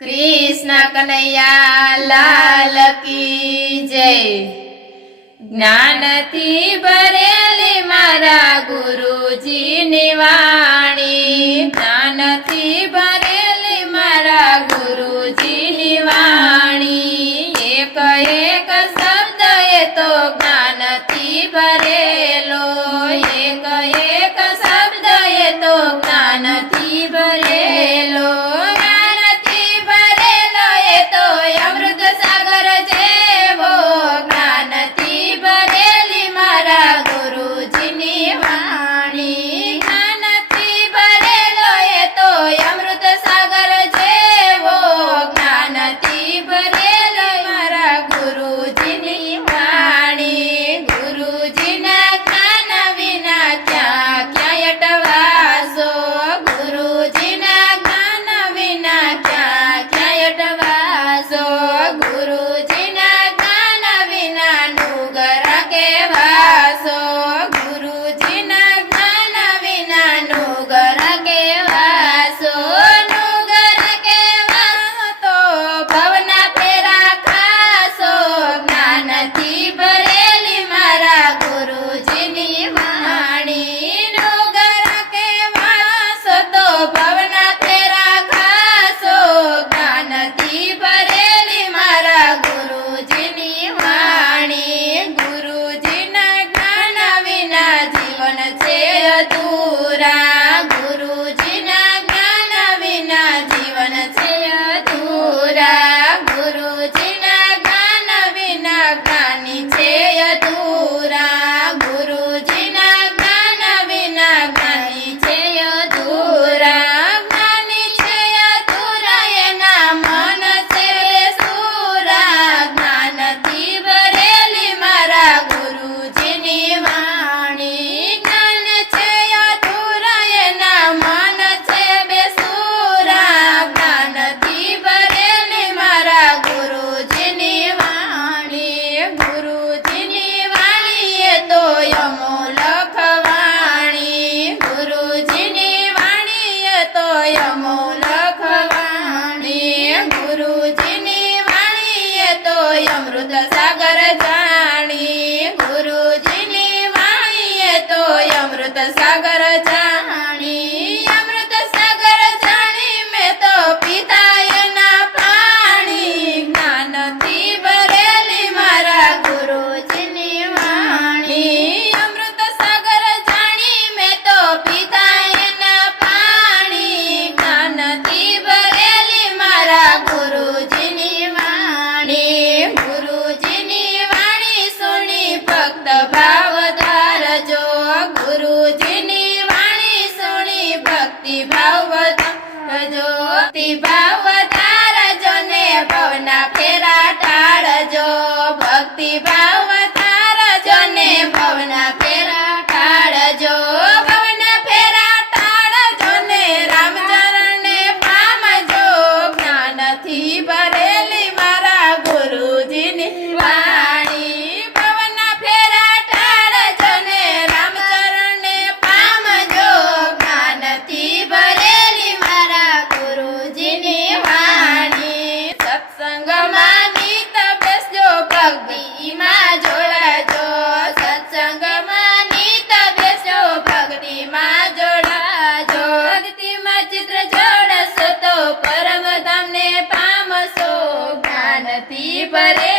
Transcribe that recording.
कृष्ण कन्हैया लाल की जय। ज्ञान थी भरेली मारा गुरुजी नी वाणी, ज्ञान थी भरेली मारा गुरुजी नी वाणी। एक एक शब्द ये तो ज्ञान थी भरेलो, एक एक शब्द ये तो ज्ञान थी भरेलो। अमृत सागर जानी, गुरुजी नी वाणी तो अमृत सागर जानी। अमृत सागर जानी में तो पीता एना पाणी, ज्ञान थी भरेली मारा गुरुजी नी वाणी। अमृत सागर जानी में तो पीता एना पाणी, ज्ञान थी भरेली मारा गुरुजी नी वाणी। भाव धारजो, गुरुजी नी वाणी सुनी भक्ति भाव धारजो, भक्ति भाव धारजो ने भवना फेरा टाळजो, भक्ति भाव धारजो ने भवना फेरा टाळजो, भवना फेरा टाळजो ने रामचरण ने पामजो। ज्ञान थी भरेली मारा गुरुजी नी वाणी, परम धाम ने पामसो। ज्ञान थी भरे